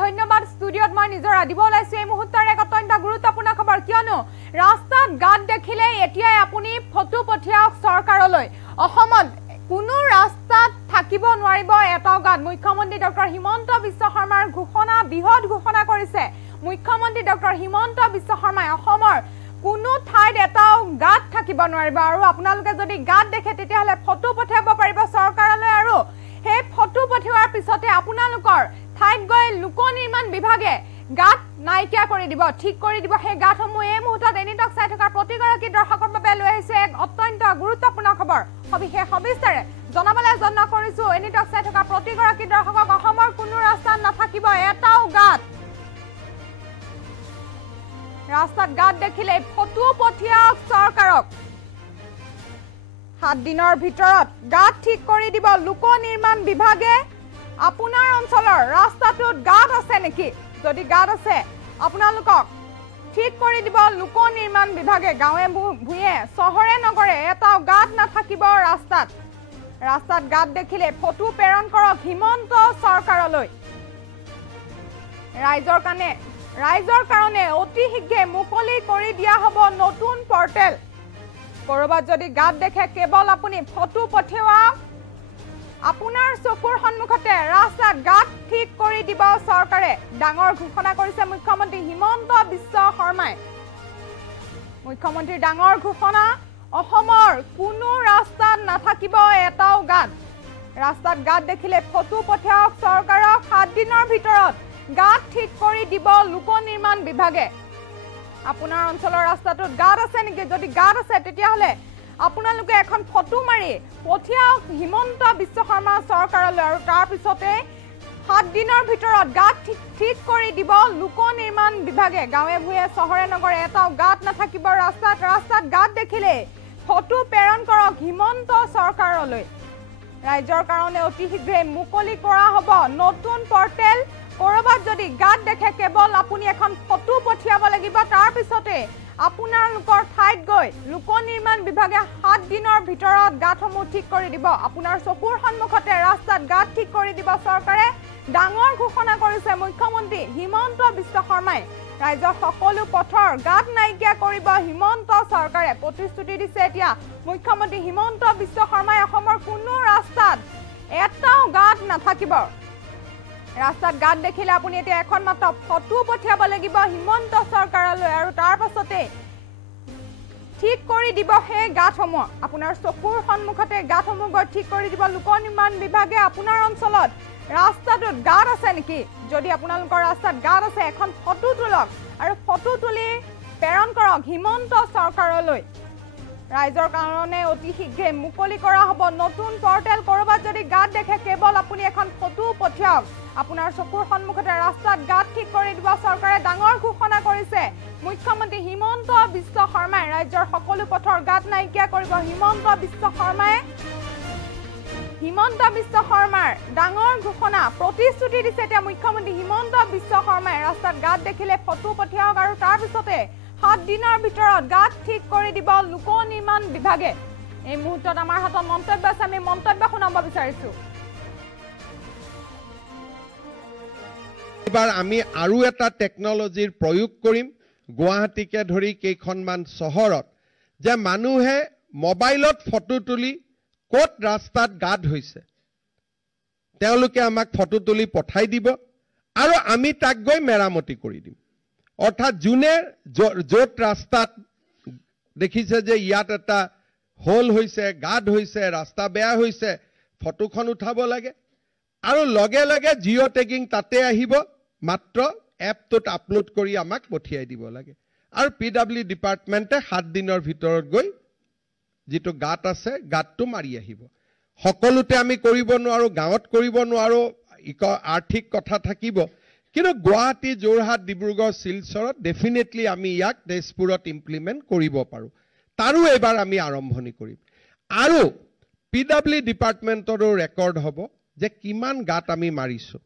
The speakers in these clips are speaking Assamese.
ধন্যবাদ ষ্টুডিঅত মই নিজৰ আদিব ওলাইছো এই মুহূৰ্তৰ এক অত্যন্ত গুৰুত্বপূৰ্ণ খবৰ কিয়নো ৰাস্তাত গাত দেখিলে এতিয়াই আপুনি ফটো পঠিয়াওক চৰকাৰলৈ অসমত কোনো ৰাস্তাত থাকিব নোৱাৰিব এটাও গাত মুখ্যমন্ত্ৰী ডক্টৰ হিমন্ত বিশ্ব শৰ্মাৰ ঘোষণা বৃহৎ ঘোষণা কৰিছে মুখ্যমন্ত্ৰী ডক্টৰ হিমন্ত বিশ্ব শৰ্মাই অসমৰ কোনো ঠাইত এটাও গাত থাকিব নোৱাৰিব আৰু আপোনালোকে যদি গাত দেখে তেতিয়াহলে ফটো পঠিয়াব পাৰিব চৰকাৰলৈ আৰু হে ফটো পঠিওৱাৰ পিছতে আপোনালোকৰ ঠাইত গৈ লোক নিৰ্মাণ বিভাগে গাত নাইকিয়া কৰি দিব ঠিক কৰি দিব হে গাতসমূহ এই মুহূৰ্তত এনিটক চাই থকা প্ৰতিগৰাকী দৰ্শকৰ বাবে লৈ আহিছে এক অত্যন্ত গুৰুত্বপূৰ্ণ খবৰ সবিশেষ সবিস্তাৰে জনাবলৈ যত্ন কৰিছো এনিটক চাই থকা প্ৰতিগৰাকী দৰ্শকক অসমৰ কোনো ৰাস্তাত নাথাকিব এটাও গাত ৰাস্তাত গাত দেখিলে ফটো পঠিয়াওক চৰকাৰক 7 দিনৰ ভিতৰত গাত ঠিক কৰি দিব লোক নিৰ্মাণ বিভাগে আপোনাৰ অঞ্চলৰ ৰাস্তাটোত গাত আছে নেকি যদি গাত আছে আপোনালোকক ঠিক কৰি দিব লোক নিৰ্মাণ বিভাগে গাঁৱে ভূঞে চহৰে নগৰে এটাও গাত নাথাকিব ৰাস্তাত গাত দেখিলে ফটো প্ৰেৰণ কৰক হিমন্ত চৰকাৰলৈ ৰাইজৰ কাৰণে অতি শীঘ্ৰে মুকলি কৰি দিয়া হ'ব নতুন পৰ্টেল কৰবাত যদি গাত দেখে কেৱল আপুনি ফটো পঠিয়াওক আপোনাৰ চকুৰ সন্মুখতে ৰাস্তাত গাত ঠিক কৰি দিব চৰকাৰে ডাঙৰ ঘোষণা কৰিছে মুখ্যমন্ত্ৰী হিমন্ত বিশ্ব শৰ্মাই মুখ্যমন্ত্ৰীৰ ডাঙৰ ঘোষণা অসমৰ কোনো ৰাস্তাত নাথাকিব এটাও গাত ৰাস্তাত গাত দেখিলে ফটো পঠিয়াওক চৰকাৰক 7 দিনৰ ভিতৰত গাত ঠিক কৰি দিব লোক নিৰ্মাণ বিভাগে আপোনাৰ অঞ্চলৰ ৰাস্তাটোত গাত আছে নেকি যদি গাত আছে তেতিয়াহলে আপোনালোকে এখন ফটো মাৰি পঠিয়াওক হিমন্ত বিশ্ব শৰ্মা চৰকাৰলৈ আৰু তাৰ পিছতে 7 দিনৰ ভিতৰত গাত ঠিক কৰি দিব লোক নিৰ্মাণ বিভাগে গাঁৱে ভূঞে চহৰে নগৰে এটাও গাত নাথাকিব ৰাস্তাত গাত দেখিলে ফটো প্ৰেৰণ কৰক হিমন্ত চৰকাৰলৈ ৰাইজৰ কাৰণে অতি শীঘ্ৰে মুকলি কৰা হ'ব নতুন পৰ্টেল কৰবাত যদি গাত দেখে কেৱল আপুনি এখন ফটো পঠিয়াব লাগিব তাৰ পিছতে আপোনালোকৰ ঠাইত গৈ লোক নিৰ্মাণ বিভাগে 7 দিনৰ ভিতৰত গাতসমূহ ঠিক কৰি দিব আপোনাৰ চকুৰ সন্মুখতে ৰাস্তাত গাত ঠিক কৰি দিব চৰকাৰে ডাঙৰ ঘোষণা কৰিছে মুখ্যমন্ত্ৰী হিমন্ত বিশ্ব শৰ্মাই ৰাজ্যৰ সকলো পথৰ গাত নাইকিয়া কৰিব হিমন্ত চৰকাৰে প্ৰতিশ্ৰুতি দিছে এতিয়া মুখ্যমন্ত্ৰী হিমন্ত বিশ্ব শৰ্মাই অসমৰ কোনো ৰাস্তাত এটাও গাত নাথাকিব ৰাস্তাত গাত দেখিলে আপুনি এতিয়া এখন মাত্ৰ ফটো পঠিয়াব লাগিব হিমন্ত চৰকাৰলৈ আৰু তাৰ পাছতে ঠিক কৰি দিব হে গাতসমূহ আপোনাৰ চকুৰ সন্মুখতে গাতসমূহ গৈ ঠিক কৰি দিব লোক নিৰ্মাণ বিভাগে আপোনাৰ অঞ্চলত ৰাস্তাটোত গাত আছে নেকি যদি আপোনালোকৰ ৰাস্তাত গাত আছে এখন ফটো তোলক আৰু ফটো তুলি প্ৰেৰণ কৰক হিমন্ত চৰকাৰলৈ ৰাইজৰ কাৰণে অতি শীঘ্ৰে মুকলি কৰা হ'ব নতুন পৰ্টেল কৰবাত যদি গাত দেখে কেৱল আপুনি এখন ফটো পঠিয়াওক আপোনাৰ চকুৰ সন্মুখতে ৰাস্তাত গাত ঠিক কৰি দিব চৰকাৰে ডাঙৰ ঘোষণা কৰিছে মুখ্যমন্ত্ৰী হিমন্ত বিশ্ব শৰ্মাই ৰাজ্যৰ সকলো পথৰ গাত নাইকিয়া কৰিব হিমন্ত বিশ্ব শৰ্মাৰ ডাঙৰ ঘোষণা প্ৰতিশ্ৰুতি দিছে এতিয়া মুখ্যমন্ত্ৰী হিমন্ত বিশ্ব শৰ্মাই ৰাস্তাত গাত দেখিলে ফটো পঠিয়াওক আৰু তাৰ পিছতে 7 দিনৰ ভিতৰত গাত ঠিক কৰি দিব লোক নিৰ্মাণ বিভাগে এই মুহূৰ্তত আমাৰ হাতত মন্তব্য আছে আমি মন্তব্য শুনাব বিচাৰিছো এবাৰ আমি আৰু এটা টেকনলজিৰ প্ৰয়োগ কৰিম গুৱাহাটীকে ধৰি কেইখনমান চহৰত যে মানুহে মোবাইলত ফটো তুলি ক'ত ৰাস্তাত গাত হৈছে তেওঁলোকে আমাক ফটো তুলি পঠাই দিব আৰু আমি তাক গৈ মেৰামতি কৰি দিম অৰ্থাৎ যোনে য'ত ৰাস্তাত দেখিছে যে ইয়াত এটা হোল হৈছে গাত হৈছে ৰাস্তা বেয়া হৈছে ফটোখন উঠাব লাগে আৰু লগে লগে জিঅ' টেগিং তাতে আহিব মাত্ৰ এপটোত আপলোড কৰি আমাক পঠিয়াই দিব লাগে আৰু পিডব্লিউ ডিপাৰ্টমেণ্টে 7 দিনৰ ভিতৰত গৈ যিটো গাত আছে গাতটো মাৰি আহিব সকলোতে আমি কৰিব নোৱাৰো গাঁৱত কৰিব নোৱাৰো আৰ্থিক কথা থাকিব কিন্তু গুৱাহাটী যোৰহাট ডিব্ৰুগড় শিলচৰত ডেফিনেটলি আমি ইয়াক তেজপুৰত ইমপ্লিমেণ্ট কৰিব পাৰো তাৰো এবাৰ আমি আৰম্ভণি কৰিম আৰু পিডব্লিউ ডিপাৰ্টমেণ্টৰো ৰেকৰ্ড হ'ব যে কিমান গাত আমি মাৰিছো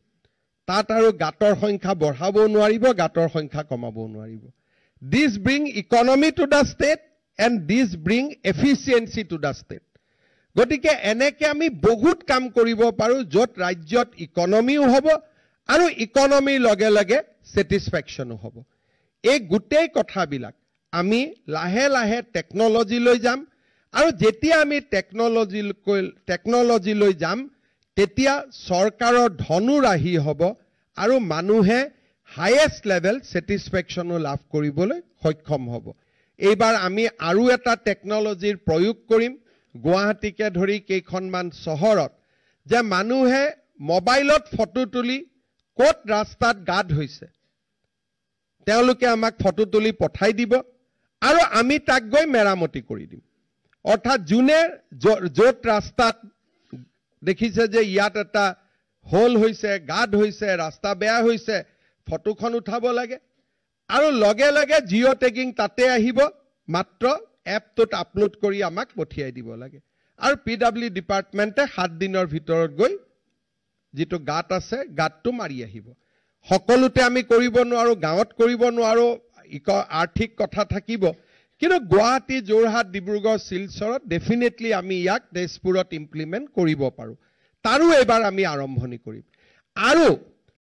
তাত আৰু গাতৰ সংখ্যা বঢ়াব নোৱাৰিব গাতৰ সংখ্যা কমাব নোৱাৰিব this bring economy to the state and this bring efficiency to the state গতিকে এনেকে আমি বহুত কাম কৰিব পাৰো য'ত ৰাজ্যত ইকনমিও হ'ব আৰু ইকনমিৰ লগে লগে ছেটিছফেকশ্যনো হ'ব। এই গোটেই কথাবিলাক আমি লাহে লাহে টেকনলজিলৈ যাম আৰু যেতিয়া আমি টেকনলজিলৈ যাম তেতিয়া চৰকাৰৰ ধনো ৰাহি হ'ব আৰু মানুহে হাইয়েষ্ট লেভেল ছেটিছফেকশ্যনো লাভ কৰিবলৈ সক্ষম হ'ব। এইবাৰ আমি আৰু এটা টেকনলজিৰ প্ৰয়োগ কৰিম গুৱাহাটীকে ধৰি কেইখনমান চহৰত, যে মানুহে মোবাইলত ফটো তুলি ক'ত ৰাস্তাত গাঁত হৈছে তেওঁলোকে আমাক ফটো তুলি পঠাই দিব আৰু আমি তাক গৈ মেৰামতি কৰি দিম। অৰ্থাৎ যোনে য'ত ৰাস্তাত দেখিছে যে ইয়াত এটা হোল হৈছে, গাঁত হৈছে, ৰাস্তা বেয়া হৈছে, ফটোখন উঠাব লাগে আৰু লগে লগে জিঅ' টেগিং তাতে আহিব, মাত্ৰ এপটোত আপলোড কৰি আমাক পঠিয়াই দিব লাগে। আৰু PW ডিপাৰ্টমেণ্টে 7 দিনৰ ভিতৰত গৈ যিটো গাঁত আছে গাঁতটো মাৰি আহিব। সকলোতে আমি কৰিব নোৱাৰো, গাঁৱত কৰিব নোৱাৰো, আৰ্থিক কথা থাকিব, কিন্তু গুৱাহাটী, যোৰহাট, ডিব্ৰুগড়, শিলচৰত ডেফিনেটলি আমি ইয়াক তেজপুৰত ইমপ্লিমেণ্ট কৰিব পাৰোঁ। তাৰো এইবাৰ আমি আৰম্ভণি কৰিম। আৰু